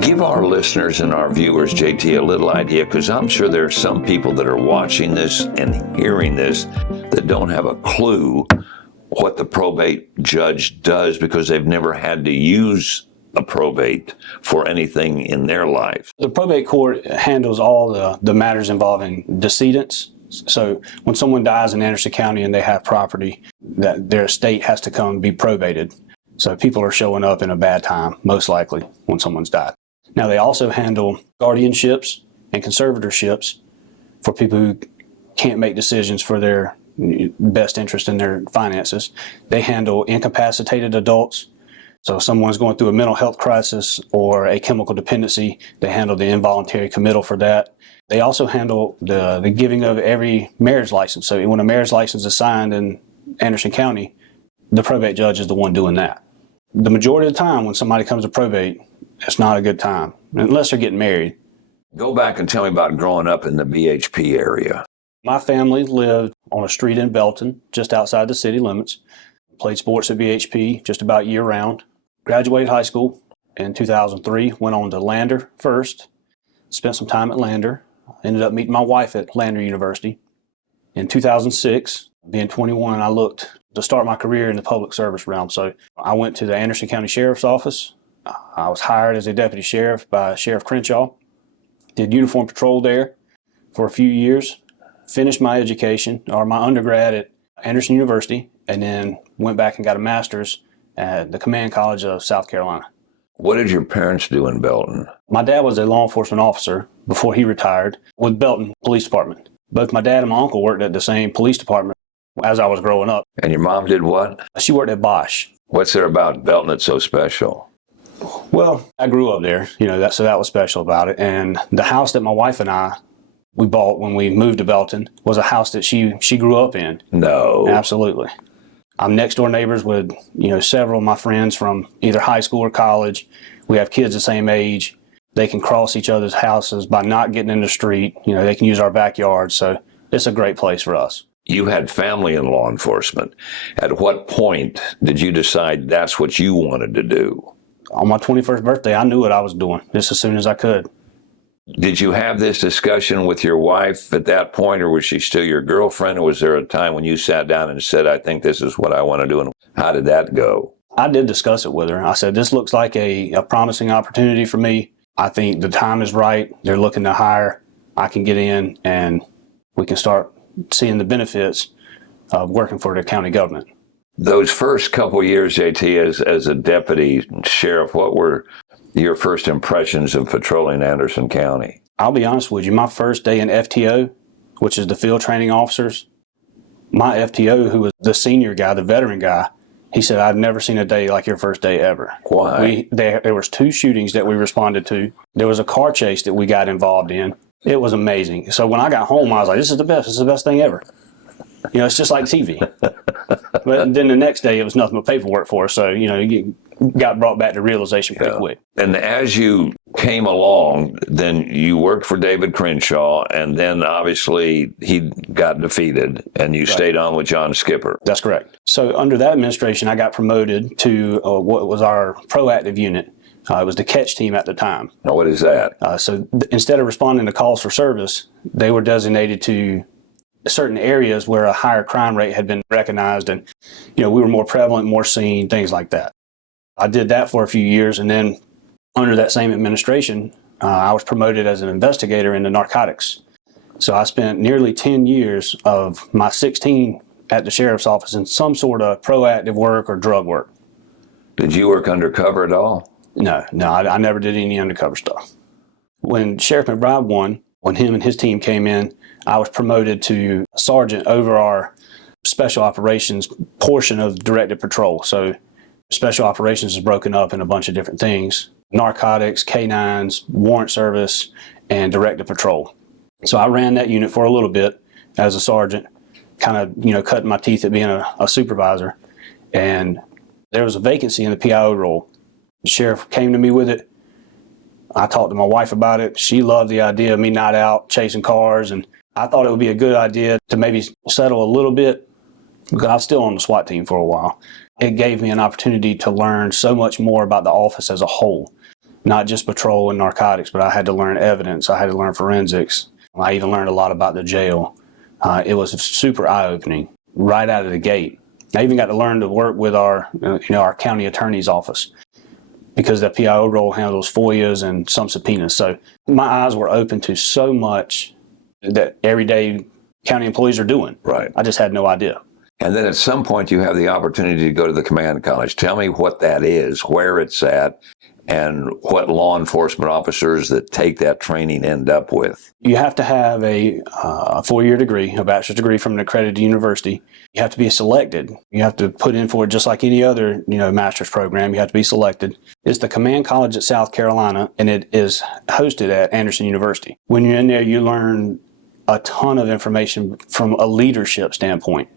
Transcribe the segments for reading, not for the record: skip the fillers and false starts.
Give our listeners and our viewers, JT, a little idea, because I'm sure there are some people that are watching this and hearing this that don't have a clue what the probate judge does because they've never had to use a probate for anything in their life. The probate court handles all the matters involving decedents. So when someone dies in Anderson County and they have property, that their estate has to come be probated. So people are showing up in a bad time, most likely, when someone's died. Now they also handle guardianships and conservatorships for people who can't make decisions for their best interest in their finances. They handle incapacitated adults. So if someone's going through a mental health crisis or a chemical dependency, they handle the involuntary committal for that. They also handle the giving of every marriage license. So when a marriage license is signed in Anderson County, the probate judge is the one doing that. The majority of the time when somebody comes to probate, it's not a good time, unless they're getting married. Go back and tell me about growing up in the BHP area. My family lived on a street in Belton, just outside the city limits. Played sports at BHP just about year-round. Graduated high school in 2003, went on to Lander first, spent some time at Lander, ended up meeting my wife at Lander University. In 2006, being 21, I looked to start my career in the public service realm. So I went to the Anderson County Sheriff's Office. I was hired as a deputy sheriff by Sheriff Crenshaw, did uniform patrol there for a few years, finished my education, or my undergrad at Anderson University, and then went back and got a master's at the Command College of South Carolina. What did your parents do in Belton? My dad was a law enforcement officer before he retired with Belton Police Department. Both my dad and my uncle worked at the same police department as I was growing up. And your mom did what? She worked at Bosch. What's there about Belton that's so special? Well, I grew up there, so that was special about it. And the house that my wife and we bought when we moved to Belton was a house that she grew up in. No. Absolutely. I'm next door neighbors with, several of my friends from either high school or college. We have kids the same age. They can cross each other's houses by not getting in the street. They can use our backyard. So it's a great place for us. You had family in law enforcement. At what point did you decide that's what you wanted to do? On my 21st birthday, I knew what I was doing just as soon as I could. Did you have this discussion with your wife at that point, or was she still your girlfriend, or was there a time when you sat down and said, I think this is what I want to do, and how did that go? I did discuss it with her. I said, this looks like a promising opportunity for me. I think the time is right. They're looking to hire. I can get in, and we can start seeing the benefits of working for the county government. Those first couple years, JT, as a deputy sheriff, what were your first impressions of patrolling Anderson County? I'll be honest with you. My first day in FTO, which is the field training officers, my FTO, who was the senior guy, the veteran guy, he said, I've never seen a day like your first day ever. Why? There was 2 shootings that we responded to. There was a car chase that we got involved in. It was amazing. So when I got home, I was like, this is the best. This is the best thing ever. It's just like TV. But then the next day, it was nothing but paperwork for us. So, you got brought back to realization pretty quick. And as you came along, then you worked for David Crenshaw, and then obviously he got defeated, and you stayed on with John Skipper. That's correct. So under that administration, I got promoted to what was our proactive unit. It was the catch team at the time. Now, what is that? So instead of responding to calls for service, they were designated to certain areas where a higher crime rate had been recognized, and we were more prevalent, more seen, things like that. I did that for a few years, and then under that same administration, I was promoted as an investigator into narcotics. So I spent nearly 10 years of my 16 at the sheriff's office in some sort of proactive work or drug work. Did you work undercover at all? No, I never did any undercover stuff. When Sheriff McBride won, when him and his team came in, I was promoted to sergeant over our special operations portion of directed patrol. So special operations is broken up in a bunch of different things: narcotics, canines, warrant service, and directed patrol. So I ran that unit for a little bit as a sergeant, kind of, cutting my teeth at being a supervisor. And there was a vacancy in the PIO role. The sheriff came to me with it. I talked to my wife about it. She loved the idea of me not out chasing cars, and I thought it would be a good idea to maybe settle a little bit, because I was still on the SWAT team for a while. it gave me an opportunity to learn so much more about the office as a whole, not just patrol and narcotics, but I had to learn evidence. I had to learn forensics. I even learned a lot about the jail. It was super eye-opening right out of the gate. I even got to learn to work with our county attorney's office, because the PIO role handles FOIAs and some subpoenas. So my eyes were open to so much that everyday county employees are doing. Right. I just had no idea. And then at some point you have the opportunity to go to the command college. Tell me what that is, where it's at, and what law enforcement officers that take that training end up with. You have to have a 4-year degree, a bachelor's degree from an accredited university. You have to be selected. You have to put in for it just like any other, master's program. You have to be selected. It's the Command College at South Carolina, and it is hosted at Anderson University. When you're in there, you learn a ton of information from a leadership standpoint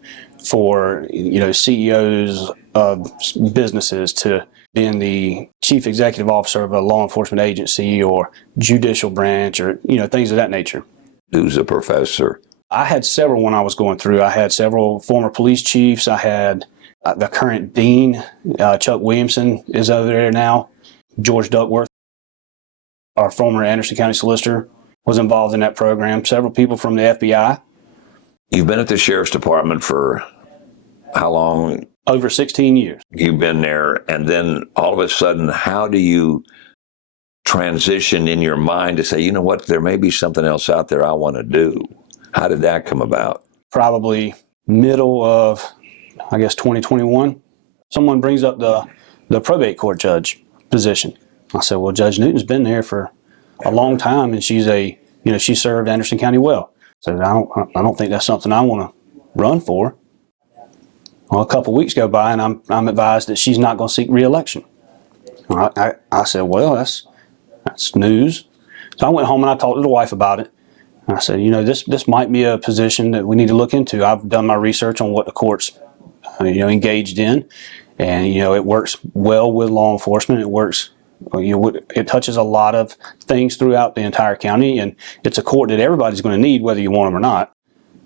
for, CEOs of businesses to being the chief executive officer of a law enforcement agency or judicial branch or, things of that nature. Who's a professor? I had several when I was going through. I had several former police chiefs. I had the current dean, Chuck Williamson, is over there now. George Duckworth, our former Anderson County solicitor, was involved in that program. Several people from the FBI. You've been at the Sheriff's Department for how long? Over 16 years. You've been there, and then all of a sudden, how do you transition in your mind to say, you know what, there may be something else out there I want to do? How did that come about? Probably middle of, 2021. Someone brings up the probate court judge position. I said, well, Judge Newton's been there for a long time, and she served Anderson County well. So I don't think that's something I want to run for. Well, a couple of weeks go by, and I'm advised that she's not going to seek re-election. I said, well, that's news. So I went home and I talked to the wife about it. And I said, this might be a position that we need to look into. I've done my research on what the court's, engaged in, and it works well with law enforcement. It works. It touches a lot of things throughout the entire county, and it's a court that everybody's going to need, whether you want them or not.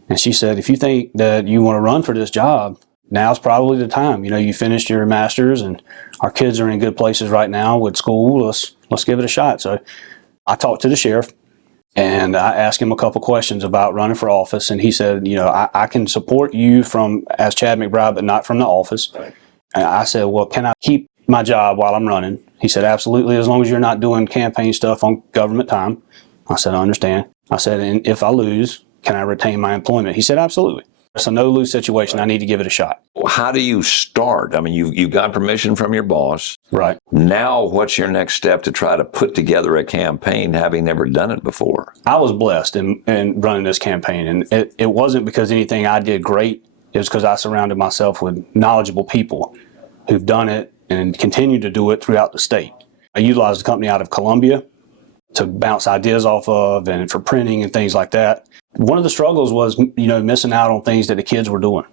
And she said, if you think that you want to run for this job, now's probably the time. You finished your master's, and our kids are in good places right now with school. Let's give it a shot. So I talked to the sheriff, and I asked him a couple questions about running for office, and he said, I can support you as Chad McBride, but not from the office. And I said, well, can I keep my job while I'm running? He said, absolutely, as long as you're not doing campaign stuff on government time. I said, I understand. I said, and if I lose, can I retain my employment? He said, absolutely. It's a no-lose situation. I need to give it a shot. How do you start? I mean, you got permission from your boss. Right. Now, what's your next step to try to put together a campaign, having never done it before? I was blessed in running this campaign, and it wasn't because anything I did great. It was because I surrounded myself with knowledgeable people who've done it and continue to do it throughout the state. I utilized a company out of Columbia to bounce ideas off of and for printing and things like that. One of the struggles was, missing out on things that the kids were doing,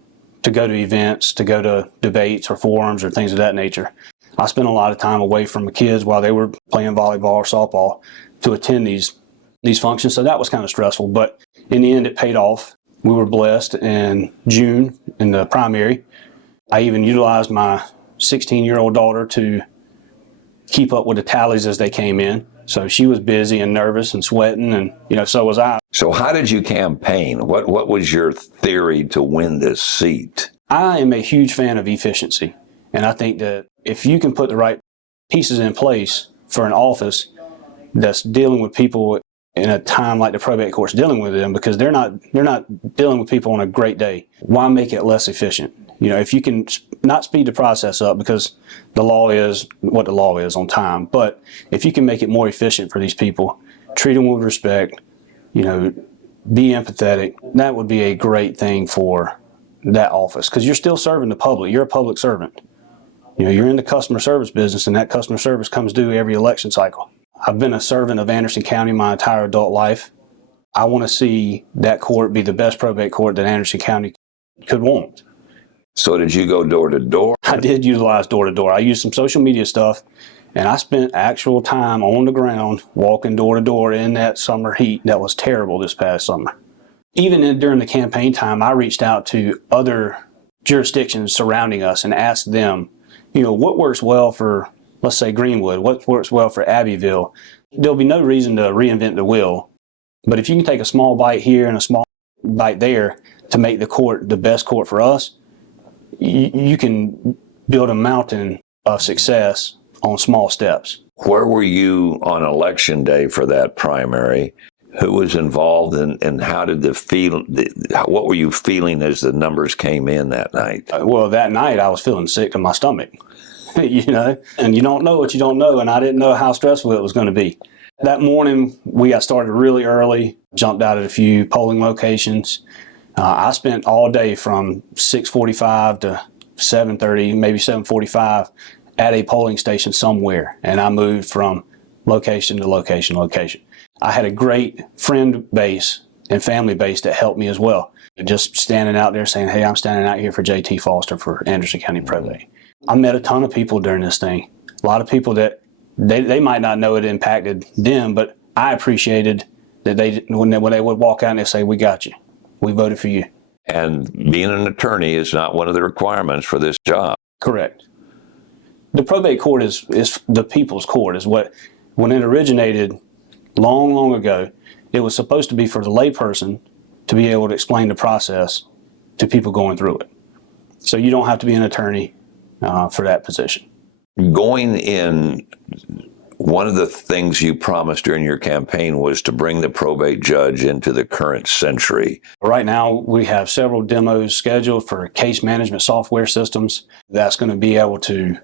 to go to events, to go to debates or forums or things of that nature. I spent a lot of time away from the kids while they were playing volleyball or softball to attend these functions. So that was kind of stressful, but in the end it paid off. We were blessed in June in the primary. I even utilized my 16-year-old daughter to keep up with the tallies as they came in. So she was busy and nervous and sweating, and so was I. So how did you campaign? What was your theory to win this seat? I am a huge fan of efficiency, and I think that if you can put the right pieces in place for an office that's dealing with people in a time like the probate court's dealing with them, because they're not dealing with people on a great day, why make it less efficient? If you can not speed the process up, because the law is what the law is on time, but if you can make it more efficient for these people, treat them with respect, be empathetic, that would be a great thing for that office, because you're still serving the public. You're a public servant. You're in the customer service business, and that customer service comes due every election cycle. I've been a servant of Anderson County my entire adult life. I want to see that court be the best probate court that Anderson County could want. So did you go door to door? I did utilize door to door. I used some social media stuff, and I spent actual time on the ground walking door to door in that summer heat that was terrible this past summer. Even during the campaign time, I reached out to other jurisdictions surrounding us and ask them, what works well for, let's say, Greenwood, what works well for Abbeville. There'll be no reason to reinvent the wheel. But if you can take a small bite here and a small bite there to make the court the best court for us, you can build a mountain of success on small steps. Where were you on election day for that primary? Who was involved, and how did what were you feeling as the numbers came in that night? Well, that night I was feeling sick to my stomach, and you don't know what you don't know, and I didn't know how stressful it was going to be. That morning we got started really early, jumped out at a few polling locations. I spent all day from 6:45 to 7:30, maybe 7:45 at a polling station somewhere, and I moved from location to location to location. I had a great friend base and family base that helped me as well. Just standing out there saying, hey, I'm standing out here for JT Foster for Anderson County Probate. I met a ton of people during this thing. A lot of people that they might not know it impacted them, but I appreciated that when they would walk out and they say, we got you. We voted for you. And being an attorney is not one of the requirements for this job. Correct. The probate court is the people's court. When it originated long, long ago, it was supposed to be for the layperson to be able to explain the process to people going through it. So you don't have to be an attorney for that position. Going in, one of the things you promised during your campaign was to bring the probate judge into the current century. Right now, we have several demos scheduled for case management software systems. That's going to be able to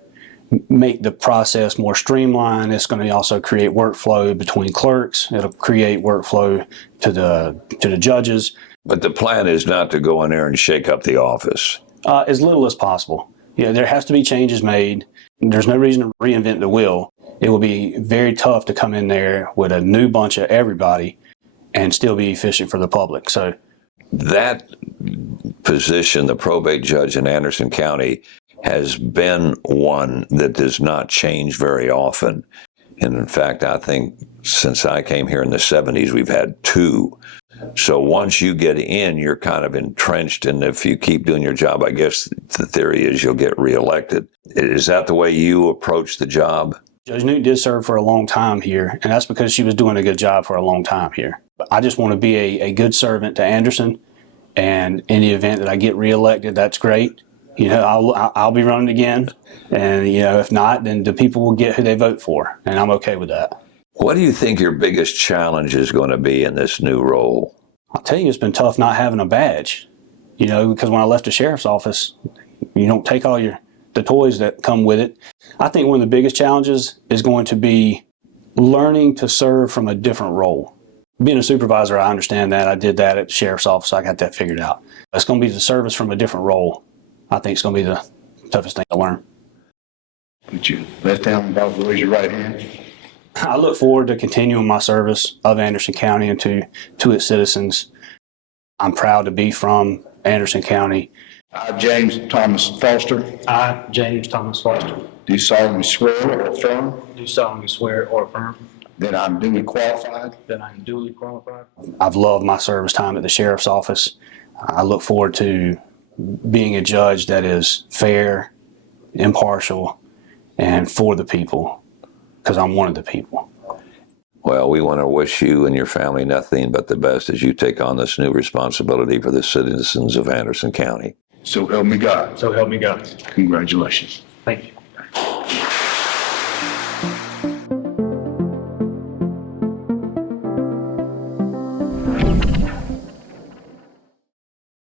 make the process more streamlined. It's going to also create workflow between clerks. It'll create workflow to the judges. But the plan is not to go in there and shake up the office. As little as possible. There has to be changes made. There's no reason to reinvent the wheel. It will be very tough to come in there with a new bunch of everybody and still be efficient for the public. So that position, the probate judge in Anderson County, has been one that does not change very often. And in fact, I think since I came here in the 70s, we've had two. So once you get in, you're kind of entrenched. And if you keep doing your job, I guess the theory is you'll get reelected. Is that the way you approach the job? Judge Newt did serve for a long time here, and that's because she was doing a good job for a long time here. But I just want to be a good servant to Anderson, and in the event that I get reelected, that's great. I'll be running again, and if not, then the people will get who they vote for, and I'm okay with that. What do you think your biggest challenge is going to be in this new role? I'll tell you, it's been tough not having a badge, because when I left the sheriff's office, you don't take all the toys that come with it. I think one of the biggest challenges is going to be learning to serve from a different role. Being a supervisor, I understand that. I did that at the sheriff's office. I got that figured out. It's going to be the service from a different role. I think it's going to be the toughest thing to learn. Put your left hand on the Bible, raise your right hand. I look forward to continuing my service of Anderson County and to its citizens. I'm proud to be from Anderson County. I, James Thomas Foster, I, James Thomas Foster, do solemnly swear or affirm do solemnly swear or affirm that I'm duly qualified that I am duly qualified. I've loved my service time at the sheriff's office. I look forward to being a judge that is fair, impartial, and for the people, because I'm one of the people. Well, we want to wish you and your family nothing but the best as you take on this new responsibility for the citizens of Anderson County. So help me God. So help me God. Congratulations. Thank you.